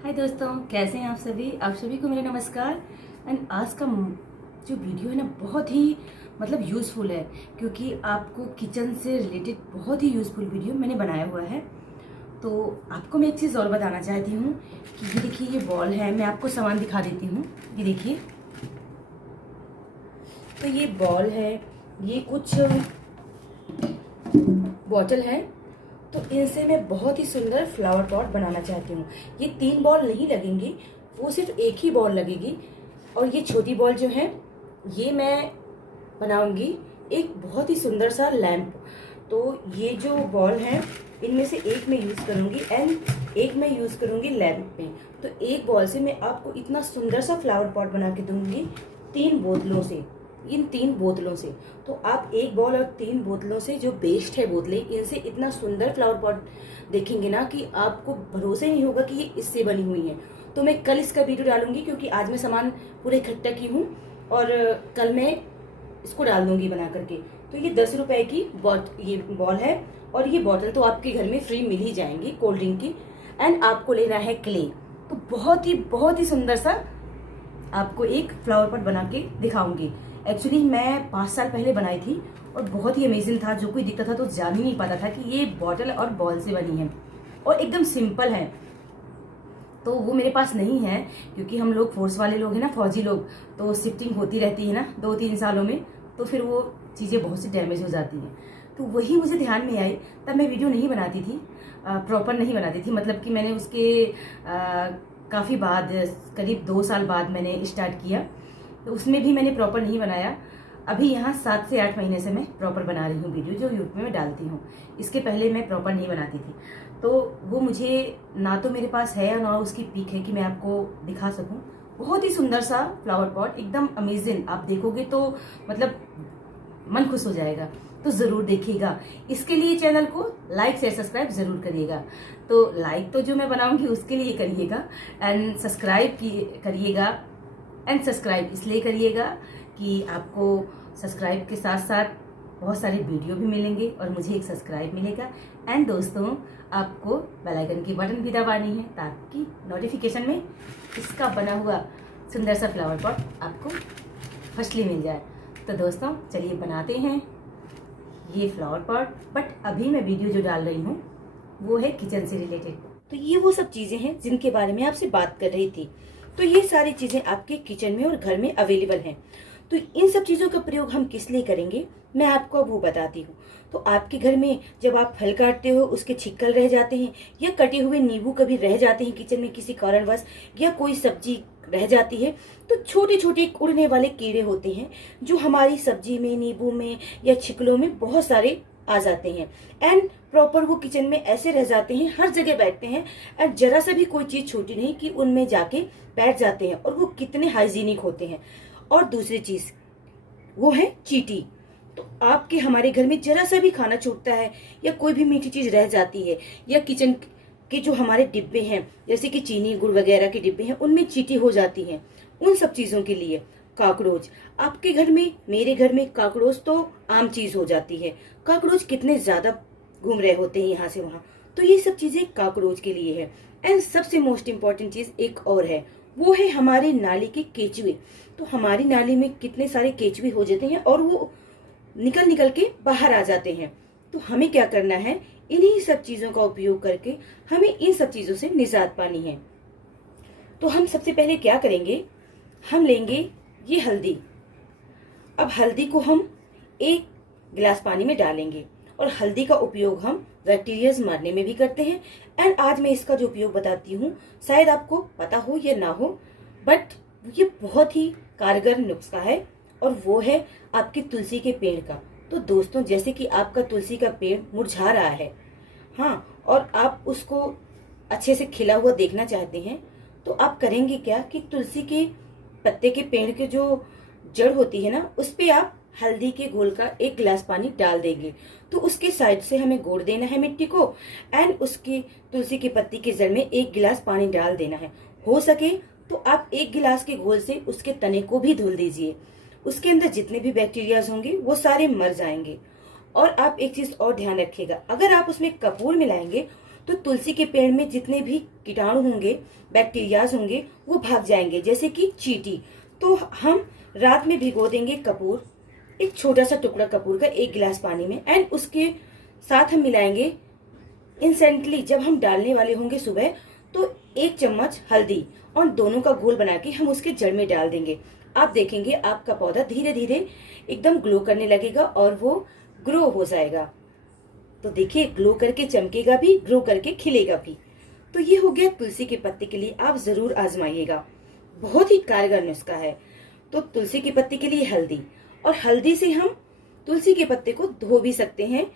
हाय दोस्तों, कैसे हैं आप सभी को मेरा नमस्कार। एंड आज का जो वीडियो है ना बहुत ही यूज़फुल है, क्योंकि आपको किचन से रिलेटेड बहुत ही यूज़फुल वीडियो मैंने बनाया हुआ है। तो आपको मैं एक चीज़ और बताना चाहती हूँ कि ये देखिए, ये बॉल है। मैं आपको सामान दिखा देती हूँ। ये देखिए, तो ये बॉल है, ये कुछ बॉटल है। तो इनसे मैं बहुत ही सुंदर फ्लावर पॉट बनाना चाहती हूँ। ये 3 बॉल नहीं लगेंगी, वो सिर्फ एक ही बॉल लगेगी। और ये छोटी बॉल जो है, ये मैं बनाऊंगी एक बहुत ही सुंदर सा लैंप। तो ये जो बॉल है, इनमें से एक मैं यूज़ करूंगी एंड एक मैं यूज़ करूंगी लैंप में। तो एक बॉल से मैं आपको इतना सुंदर सा फ्लावर पॉट बना के दूंगी 3 बोतलों से, इन 3 बोतलों से। तो आप एक बॉल और 3 बोतलों से, जो बेस्ट है बोतलें, इनसे इतना सुंदर फ्लावर पॉट देखेंगे ना कि आपको भरोसा ही नहीं होगा कि ये इससे बनी हुई है। तो मैं कल इसका वीडियो डालूंगी, क्योंकि आज मैं सामान पूरे इकट्ठा की हूँ और कल मैं इसको डाल दूंगी बना करके। तो ये 10 रुपए की ये बॉल है, और ये बॉटल तो आपके घर में फ्री मिल ही जाएंगी कोल्ड ड्रिंक की। एंड आपको लेना है क्ले। तो बहुत ही सुंदर सा आपको एक फ्लावर पॉट बना के दिखाऊंगी। एक्चुअली मैं 5 साल पहले बनाई थी और बहुत ही अमेजिंग था। जो कोई दिखता था तो जान ही नहीं पाता था कि ये बॉटल और बॉल से बनी है, और एकदम सिंपल है। तो वो मेरे पास नहीं है, क्योंकि हम लोग फोर्स वाले लोग हैं ना, फौजी लोग, तो शिफ्टिंग होती रहती है ना 2-3 सालों में, तो फिर वो चीज़ें बहुत सी डैमेज हो जाती हैं। तो वही मुझे ध्यान में आई, तब मैं वीडियो नहीं बनाती थी, प्रॉपर नहीं बनाती थी। मतलब कि मैंने उसके काफ़ी बाद, करीब 2 साल बाद मैंने स्टार्ट किया, तो उसमें भी मैंने प्रॉपर नहीं बनाया। अभी यहाँ 7 से 8 महीने से मैं प्रॉपर बना रही हूँ वीडियो, जो यूट्यूब में मैं डालती हूँ। इसके पहले मैं प्रॉपर नहीं बनाती थी। तो वो मुझे ना तो मेरे पास है और ना उसकी पिक है कि मैं आपको दिखा सकूँ। बहुत ही सुंदर सा फ्लावर पॉट, एकदम अमेजिंग। आप देखोगे तो मन खुश हो जाएगा। तो ज़रूर देखिएगा। इसके लिए चैनल को लाइक शेयर सब्सक्राइब ज़रूर करिएगा। तो लाइक तो जो मैं बनाऊंगी उसके लिए करिएगा, एंड सब्सक्राइब करिएगा। एंड सब्सक्राइब इसलिए करिएगा कि आपको सब्सक्राइब के साथ साथ बहुत सारे वीडियो भी मिलेंगे और मुझे एक सब्सक्राइब मिलेगा। एंड दोस्तों, आपको बेल आइकन की बटन भी दबानी है, ताकि नोटिफिकेशन में इसका बना हुआ सुंदर सा फ्लावर पॉट आपको फर्स्टली मिल जाए। तो दोस्तों, चलिए बनाते हैं ये फ्लावर पॉट। बट अभी मैं वीडियो जो डाल रही हूँ वो है किचन से रिलेटेड। तो ये वो सब चीजें हैं जिनके बारे में आपसे बात कर रही थी। तो ये सारी चीजें आपके किचन में और घर में अवेलेबल हैं। तो इन सब चीजों का प्रयोग हम किस लिए करेंगे, मैं आपको अब वो बताती हूँ। तो आपके घर में जब आप फल काटते हो, उसके छिक्कल रह जाते हैं, या कटे हुए नींबू कभी रह जाते हैं किचन में किसी कारणवश, या कोई सब्जी रह जाती है, तो छोटे छोटे उड़ने वाले कीड़े होते हैं जो हमारी सब्जी में, नींबू में या छिकलों में बहुत सारे आ जाते हैं। एंड प्रॉपर वो किचन में ऐसे रह जाते हैं, हर जगह बैठते हैं, एंड जरा सा भी कोई चीज छोटी नहीं कि उनमें जाके बैठ जाते हैं, और वो कितने हाइजीनिक होते हैं। और दूसरी चीज वो है चींटी। तो आपके हमारे घर में जरा सा भी खाना छूटता है, या कोई भी मीठी चीज रह जाती है, या किचन के जो हमारे डिब्बे हैं, जैसे कि चीनी गुड़ वगैरह के डिब्बे हैं, उनमें चींटी हो जाती है। उन सब चीजों के लिए कॉकरोच, आपके घर में, मेरे घर में कॉकरोच तो आम चीज हो जाती है। कॉकरोच कितने ज्यादा घूम रहे होते हैं यहाँ से वहां। तो ये सब चीजें कॉकरोच के लिए है। एंड सबसे मोस्ट इम्पोर्टेंट चीज एक और है, वो है हमारे नाली के केचुए। तो हमारी नाली में कितने सारे केचुए हो जाते हैं और वो निकल निकल के बाहर आ जाते हैं। तो हमें क्या करना है, इन्हीं सब चीजों का उपयोग करके हमें इन सब चीजों से निजात पानी है। तो हम सबसे पहले क्या करेंगे, हम लेंगे ये हल्दी। अब हल्दी को हम 1 गिलास पानी में डालेंगे, और हल्दी का उपयोग हम बैक्टीरिया मारने में भी करते हैं। एंड आज मैं इसका जो उपयोग बताती हूँ, शायद आपको पता हो या ना हो, बट ये बहुत ही कारगर नुस्खा है, और वो है आपकी तुलसी के पेड़ का। तो दोस्तों, जैसे कि आपका तुलसी का पेड़ मुरझा रहा है, हाँ, और आप उसको अच्छे से खिला हुआ देखना चाहते हैं, तो आप करेंगे क्या कि तुलसी के पत्ते के पेड़ के जो जड़ होती है ना, उस पे आप हल्दी के घोल का 1 गिलास पानी डाल देंगे। तो उसके साइड से हमें गोड़ देना है मिट्टी को, एंड उसके तुलसी की पत्ती के जड़ में 1 गिलास पानी डाल देना है। हो सके तो आप 1 गिलास के घोल से उसके तने को भी धुल दीजिए। उसके अंदर जितने भी बैक्टीरियाज होंगे वो सारे मर जाएंगे। और आप एक चीज और ध्यान रखिएगा, अगर आप उसमें कपूर मिलाएंगे तो तुलसी के पेड़ में जितने भी कीटाणु होंगे, बैक्टीरियाज होंगे, वो भाग जाएंगे, जैसे कि चींटी। तो हम रात में भिगो देंगे कपूर, एक छोटा सा टुकड़ा कपूर का 1 गिलास पानी में, एंड उसके साथ हम मिलाएंगे इंस्टेंटली जब हम डालने वाले होंगे सुबह, तो 1 चम्मच हल्दी, और दोनों का घोल बना के हम उसके जड़ में डाल देंगे। आप देखेंगे आपका पौधा धीरे धीरे एकदम ग्लो करने लगेगा और वो ग्रो हो जाएगा। तो देखिए, ग्लो करके चमकेगा भी, ग्रो करके खिलेगा भी। तो ये हो गया तुलसी के पत्ते के लिए, आप जरूर आजमाइएगा, बहुत ही कारगर नुस्खा है। तो तुलसी के पत्ते के लिए हल्दी, और हल्दी से हम तुलसी के पत्ते को धो भी सकते हैं,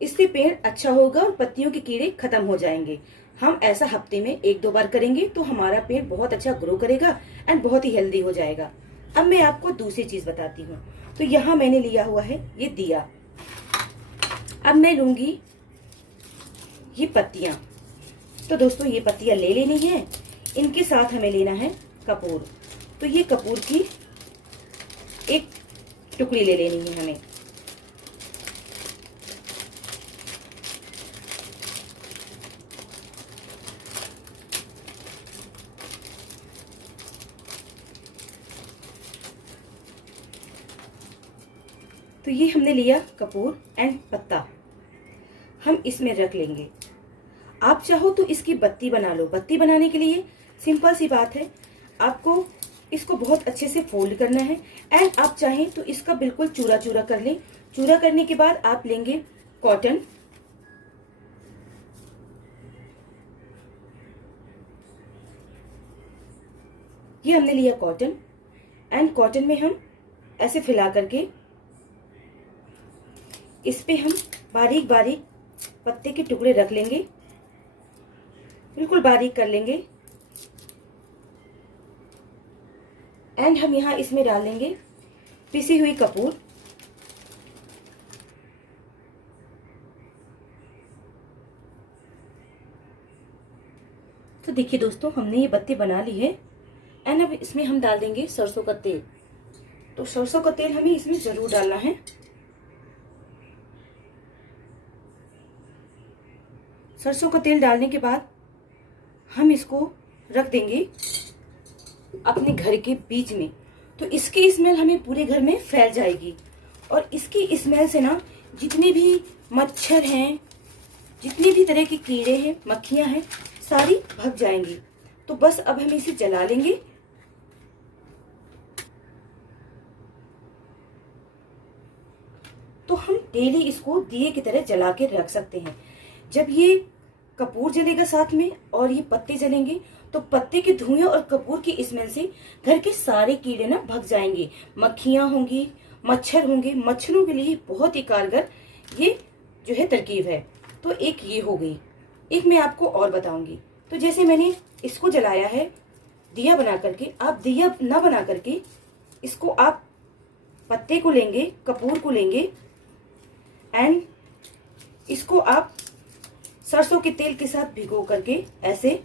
इससे पेड़ अच्छा होगा और पत्तियों के कीड़े खत्म हो जाएंगे। हम ऐसा हफ्ते में 1-2 बार करेंगे तो हमारा पेड़ बहुत अच्छा ग्रो करेगा एंड बहुत ही हेल्दी हो जाएगा। अब मैं आपको दूसरी चीज बताती हूँ। तो यहाँ मैंने लिया हुआ है ये दिया। अब मैं लूंगी ये पत्तियां। तो दोस्तों, ये पत्तियां ले लेनी है, इनके साथ हमें लेना है कपूर। तो ये कपूर की एक टुकड़ी ले लेनी है हमें। तो ये हमने लिया कपूर एंड पत्ता, हम इसमें रख लेंगे। आप चाहो तो इसकी बत्ती बना लो। बत्ती बनाने के लिए सिंपल सी बात है, आपको इसको बहुत अच्छे से फोल्ड करना है, एंड आप चाहें तो इसका बिल्कुल चूरा चूरा कर लें। चूरा करने के बाद आप लेंगे कॉटन, ये हमने लिया कॉटन, एंड कॉटन में हम ऐसे फैला करके इस पे हम बारीक बारीक पत्ते के टुकड़े रख लेंगे, बिल्कुल बारीक कर लेंगे, एंड हम यहाँ इसमें डाल लेंगे पिसी हुई कपूर। तो देखिए दोस्तों, हमने ये बत्ती बना ली है, एंड अब इसमें हम डाल देंगे सरसों का तेल। तो सरसों का तेल हमें इसमें जरूर डालना है। सरसों का तेल डालने के बाद हम इसको रख देंगे अपने घर के बीच में। तो इसकी स्मेल हमें पूरे घर में फैल जाएगी, और इसकी स्मेल से ना जितने भी मच्छर हैं, जितने भी तरह के कीड़े हैं, मक्खियां हैं, सारी भाग जाएंगी। तो बस अब हम इसे जला लेंगे। तो हम डेली इसको दिए की तरह जला के रख सकते हैं। जब ये कपूर जलेगा साथ में और ये पत्ते जलेंगे, तो पत्ते के धुएं और कपूर की स्मेल से घर के सारे कीड़े ना भग जाएंगे। मक्खियां होंगी, मच्छर होंगे, मच्छरों के लिए बहुत ही कारगर ये जो है तरकीब है। तो एक ये हो गई, एक मैं आपको और बताऊंगी। तो जैसे मैंने इसको जलाया है दिया बना करके, आप दिया ना बना करके इसको आप पत्ते को लेंगे, कपूर को लेंगे, एंड इसको आप सरसों के तेल के साथ भिगो करके ऐसे,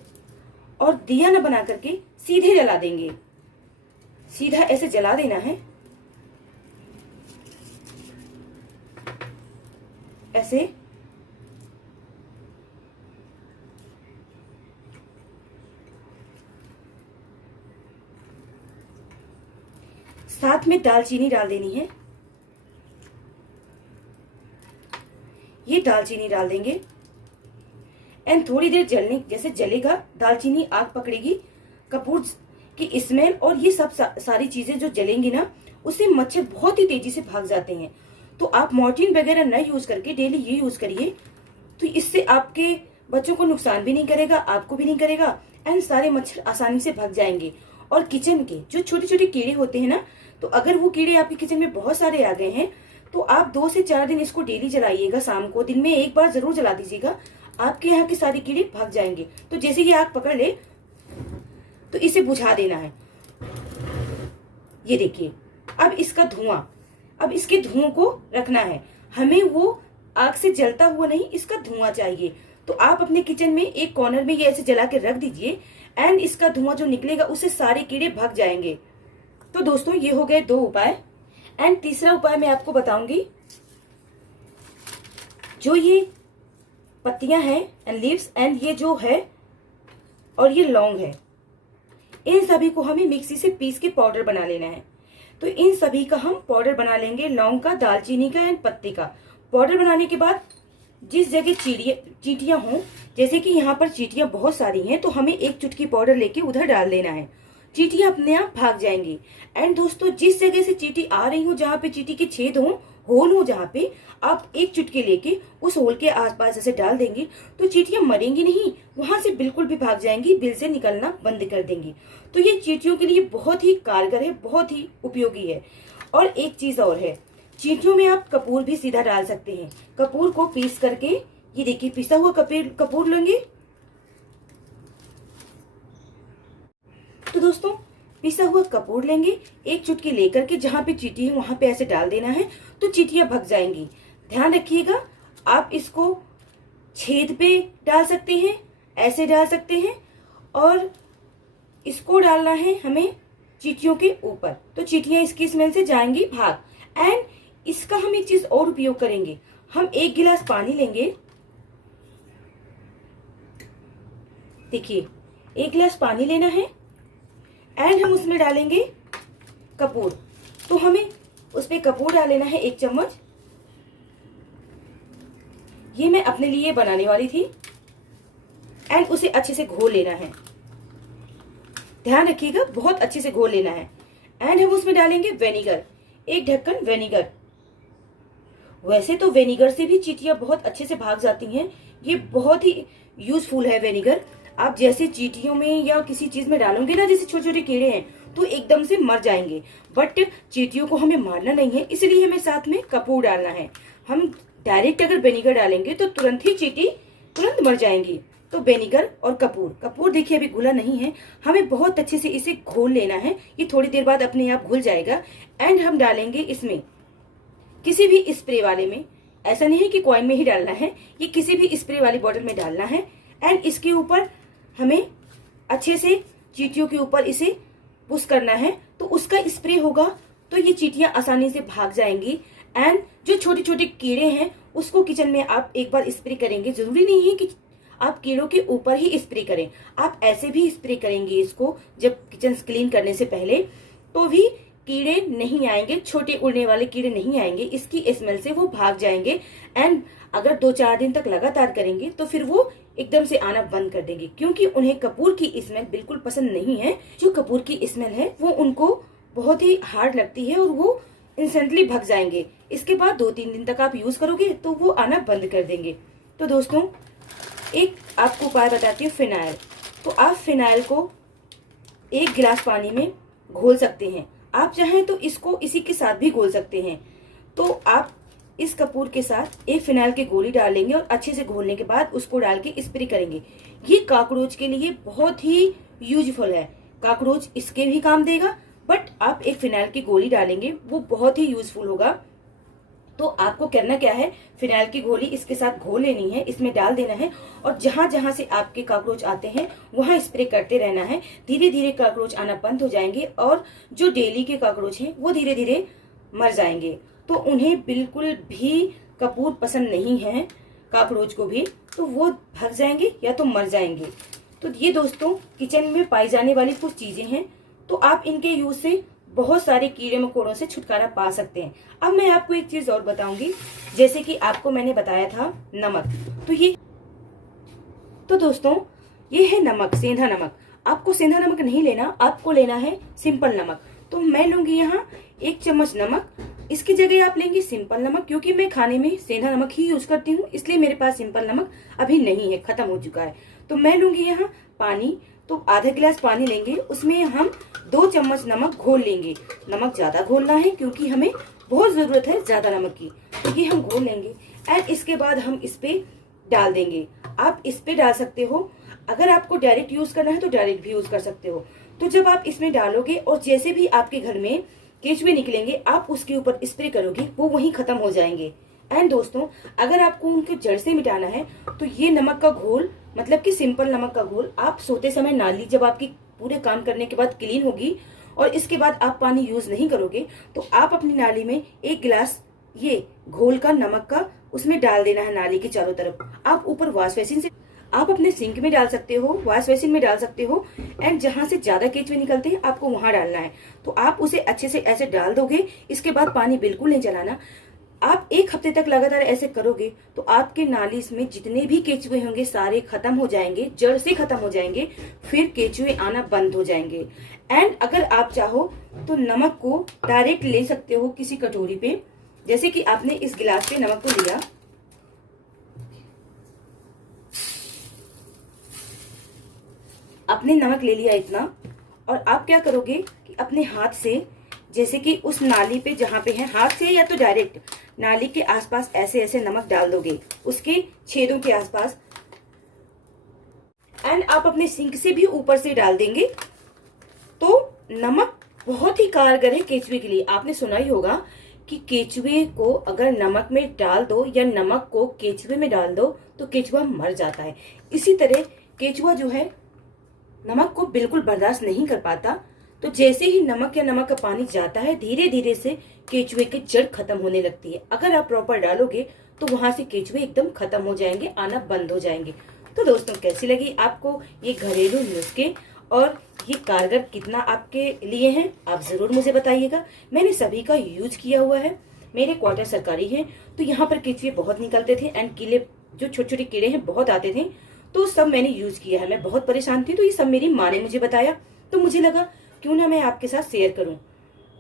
और दिया न बना करके सीधे जला देंगे। सीधा ऐसे जला देना है, ऐसे। साथ में दालचीनी डाल देनी है, ये दालचीनी डाल देंगे, एंड थोड़ी देर जलने, जैसे जलेगा दालचीनी आग पकड़ेगी, कपूर की स्मेल और ये सब सारी चीजें जो जलेंगी ना, उससे मच्छर बहुत ही तेजी से भाग जाते हैं। तो आप मॉर्टिन वगैरह न यूज करके डेली ये यूज करिए, तो इससे आपके बच्चों को नुकसान भी नहीं करेगा, आपको भी नहीं करेगा, एंड सारे मच्छर आसानी से भाग जाएंगे। और किचन के जो छोटे छोटे कीड़े होते हैं ना, तो अगर वो कीड़े आपके किचन में बहुत सारे आ गए हैं, तो आप 2 से 4 दिन इसको डेली जलाइएगा। शाम को दिन में 1 बार जरूर जला दीजिएगा, आपके यहाँ के सारे कीड़े भाग जाएंगे। तो जैसे ये आग पकड़ ले तो इसे बुझा देना है। ये देखिए, अब इसका धुआं, अब इसके धुआं को रखना है हमें, वो आग से जलता हुआ नहीं, इसका धुआं चाहिए। तो आप अपने किचन में एक कॉर्नर में ये ऐसे जला के रख दीजिए, एंड इसका धुआं जो निकलेगा उससे सारे कीड़े भाग जाएंगे। तो दोस्तों, ये हो गए 2 उपाय, एंड तीसरा उपाय मैं आपको बताऊंगी। जो ये पत्तियां हैं एंड लीव्स, एंड ये जो है और ये लौंग है, इन सभी को हमें मिक्सी से पीस के पाउडर बना लेना है। तो इन सभी का हम पाउडर बना लेंगे, लौंग का, दालचीनी का एंड पत्ती का। पाउडर बनाने के बाद जिस जगह चींटियां हों, जैसे कि यहाँ पर चींटियां बहुत सारी हैं, तो हमें एक चुटकी पाउडर लेके उधर डाल देना है। चींटियां अपने आप भाग जाएंगी। एंड दोस्तों, जिस जगह से चींटी आ रही हो, जहाँ पे चींटी के छेद हो, होल हो, जहाँ पे आप एक चुटकी लेके उस होल के आसपास ऐसे डाल देंगे तो चींटियां मरेंगी नहीं, वहां से बिल्कुल भी भाग जाएंगी, बिल से निकलना बंद कर देंगी। तो ये चींटियों के लिए बहुत ही कारगर है, बहुत ही उपयोगी है। और एक चीज और है, चींटियों में आप कपूर भी सीधा डाल सकते हैं। कपूर को पीस करके, ये देखिए पिसा हुआ कपूर लेंगे। तो दोस्तों, पिसा हुआ कपूर लेंगे, एक चुटकी लेकर के जहां पे चींटी है वहां पे ऐसे डाल देना है, तो चींटियां भग जाएंगी। ध्यान रखिएगा, आप इसको छेद पे डाल सकते हैं, ऐसे डाल सकते हैं, और इसको डालना है हमें चींटियों के ऊपर, तो चींटियां इसकी स्मेल से जाएंगी भाग। एंड इसका हम एक चीज और उपयोग करेंगे, हम 1 गिलास पानी लेंगे, देखिए 1 गिलास पानी लेना है, एंड हम उसमें डालेंगे कपूर। तो हमें उस पे कपूर डाल लेना है 1 चम्मच। ये मैं अपने लिए बनाने वाली थी। एंड उसे अच्छे से घोल लेना है, ध्यान रखिएगा, बहुत अच्छे से घोल लेना है। एंड हम उसमें डालेंगे वेनिगर, 1 ढक्कन वेनिगर। वैसे तो वेनिगर से भी चींटियां बहुत अच्छे से भाग जाती हैं, ये बहुत ही यूजफुल है वेनिगर। आप जैसे चींटियों में या किसी चीज में डालोगे ना, जैसे छोटे छोटे कीड़े हैं, तो एकदम से मर जाएंगे। बट चींटियों को हमें मारना नहीं है, इसलिए हमें साथ में कपूर डालना है। हम डायरेक्ट अगर वेनिगर डालेंगे तो तुरंत ही चींटी तुरंत मर जाएंगी। तो वेनिगर और कपूर देखिए अभी घुला नहीं है, हमें बहुत अच्छे से इसे घोल लेना है। ये थोड़ी देर बाद अपने आप घुल जाएगा। एंड हम डालेंगे इसमें किसी भी स्प्रे वाले में, ऐसा नहीं है कि कॉइन में ही डालना है, ये किसी भी स्प्रे वाली बॉटल में डालना है। एंड इसके ऊपर हमें अच्छे से चींटियों के ऊपर इसे पुश करना है, तो उसका स्प्रे होगा तो ये चींटियां आसानी से भाग जाएंगी। एंड जो छोटे छोटे कीड़े हैं उसको किचन में आप एक बार स्प्रे करेंगे, जरूरी नहीं है कि आप कीड़ों के ऊपर ही स्प्रे करें, आप ऐसे भी स्प्रे करेंगे इसको जब किचन क्लीन करने से पहले, तो भी कीड़े नहीं आएंगे, छोटे उड़ने वाले कीड़े नहीं आएंगे, इसकी स्मेल से वो भाग जाएंगे। एंड अगर 2-4 दिन तक लगातार करेंगे तो फिर वो एकदम से आना बंद कर देंगे, क्योंकि उन्हें कपूर की स्मेल बिल्कुल पसंद नहीं है। जो कपूर की स्मेल है वो उनको बहुत ही हार्ड लगती है और वो इंस्टेंटली भाग जाएंगे। इसके बाद 2-3 दिन तक आप यूज करोगे तो वो आना बंद कर देंगे। तो दोस्तों, एक आपको उपाय बताती हूँ, फिनाइल। तो आप फिनाइल को 1 गिलास पानी में घोल सकते हैं, आप चाहें तो इसको इसी के साथ भी घोल सकते हैं। तो आप इस कपूर के साथ एक फिनाइल की गोली डालेंगे और अच्छे से घोलने के बाद उसको डाल के स्प्रे करेंगे। ये कॉकरोच के लिए बहुत ही यूजफुल है, कॉकरोच इसके भी काम देगा, बट आप एक फिनाइल की गोली डालेंगे वो बहुत ही यूजफुल होगा। तो आपको करना क्या है, फिनाइल की गोली इसके साथ घोल लेनी है, इसमें डाल देना है, और जहां जहां से आपके कॉकरोच आते हैं वहां स्प्रे करते रहना है। धीरे धीरे कॉकरोच आना बंद हो जाएंगे और जो डेली के कॉकरोच हैं वो धीरे धीरे मर जाएंगे। तो उन्हें बिल्कुल भी कपूर पसंद नहीं है, कॉकरोच को भी, तो वो भाग जाएंगे या तो मर जाएंगे। तो ये दोस्तों किचन में पाई जाने वाली कुछ चीजें हैं, तो आप इनके यूज से बहुत सारे कीड़े मकोड़ों से छुटकारा पा सकते हैं। अब मैं आपको एक चीज और बताऊंगी, जैसे कि आपको मैंने बताया था नमक, तो दोस्तों ये है नमक, सेंधा नमक। आपको सेंधा नमक नहीं लेना, आपको लेना है सिंपल नमक। तो मैं लूंगी यहाँ 1 चम्मच नमक, इसकी जगह आप लेंगे सिंपल नमक, क्योंकि मैं खाने में सेंधा नमक ही यूज करती हूँ, इसलिए मेरे पास सिंपल नमक अभी नहीं है, खत्म हो चुका है। तो मैं लूंगी यहाँ पानी, तो आधा गिलास पानी लेंगे, उसमें हम 2 चम्मच नमक घोल लेंगे। नमक ज्यादा घोलना है क्योंकि हमें बहुत जरूरत है ज्यादा नमक की, तो ये हम घोल लेंगे। एंड इसके बाद हम इस पे डाल देंगे, आप इस पे डाल सकते हो, अगर आपको डायरेक्ट यूज करना है तो डायरेक्ट भी यूज कर सकते हो। तो जब आप इसमें डालोगे और जैसे भी आपके घर में केचुए निकलेंगे आप उसके ऊपर स्प्रे करोगे, वो वहीं खत्म हो जाएंगे। एंड दोस्तों, अगर आपको उनके जड़ से मिटाना है तो ये नमक का घोल, मतलब कि सिंपल नमक का घोल, आप सोते समय नाली जब आपकी पूरे काम करने के बाद क्लीन होगी और इसके बाद आप पानी यूज नहीं करोगे, तो आप अपनी नाली में 1 गिलास ये घोल का नमक का उसमें डाल देना है नाली के चारों तरफ। आप ऊपर वॉश बेसिन से, आप अपने सिंक में डाल सकते हो, वॉश बेसिन में डाल सकते हो, एंड जहां से ज्यादा केचुए निकलते हैं आपको वहां डालना है। तो आप उसे अच्छे से ऐसे डाल दोगे। इसके बाद पानी बिल्कुल नहीं चलाना। आप 1 हफ्ते तक लगातार ऐसे करोगे तो आपके नाली में जितने भी केचुए होंगे सारे खत्म हो जाएंगे, जड़ से खत्म हो जाएंगे। फिर केचुए आना बंद हो जाएंगे। एंड अगर आप चाहो तो नमक को डायरेक्ट ले सकते हो किसी कटोरी पे। जैसे कि आपने इस गिलास पे नमक को लिया, आपने नमक ले लिया इतना, और आप क्या करोगे कि अपने हाथ से, जैसे कि उस नाली पे जहां पे है, हाथ से या तो डायरेक्ट नाली के आसपास ऐसे ऐसे नमक डाल दोगे, उसके छेदों के आसपास। एंड आप अपने सिंक से भी ऊपर से डाल देंगे। तो नमक बहुत ही कारगर है केचुए के लिए। आपने सुना ही होगा कि केचुए को अगर नमक में डाल दो या नमक को केचुए में डाल दो तो केचुआ मर जाता है। इसी तरह केचुआ जो है नमक को बिल्कुल बर्दाश्त नहीं कर पाता। तो जैसे ही नमक या नमक का पानी जाता है, धीरे धीरे से केचुए की जड़ खत्म होने लगती है। अगर आप प्रॉपर डालोगे तो वहां से केचुए एकदम खत्म हो जाएंगे, आना बंद हो जाएंगे। तो दोस्तों, कैसी लगी आपको ये घरेलू नुस्खे और ये कारगर कितना आपके लिए हैं, आप जरूर मुझे बताइएगा। मैंने सभी का यूज किया हुआ है। मेरे क्वार्टर सरकारी है, तो यहाँ पर केचुए बहुत निकलते थे एंड कीड़े, जो छोटे छोटे कीड़े हैं, बहुत आते थे। तो सब मैंने यूज किया है। मैं बहुत परेशान थी, तो ये सब मेरी माँ ने मुझे बताया, तो मुझे लगा क्यों ना मैं आपके साथ शेयर करूं।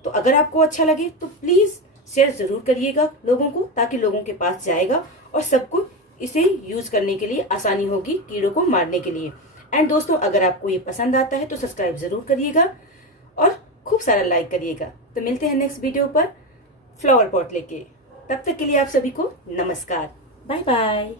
तो अगर आपको अच्छा लगे तो प्लीज शेयर जरूर करिएगा लोगों को, ताकि लोगों के पास जाएगा और सबको इसे यूज करने के लिए आसानी होगी, कीड़ों को मारने के लिए। एंड दोस्तों, अगर आपको ये पसंद आता है तो सब्सक्राइब जरूर करिएगा और खूब सारा लाइक करिएगा। तो मिलते हैं नेक्स्ट वीडियो पर फ्लावर पॉट लेके। तब तक के लिए आप सभी को नमस्कार, बाय बाय।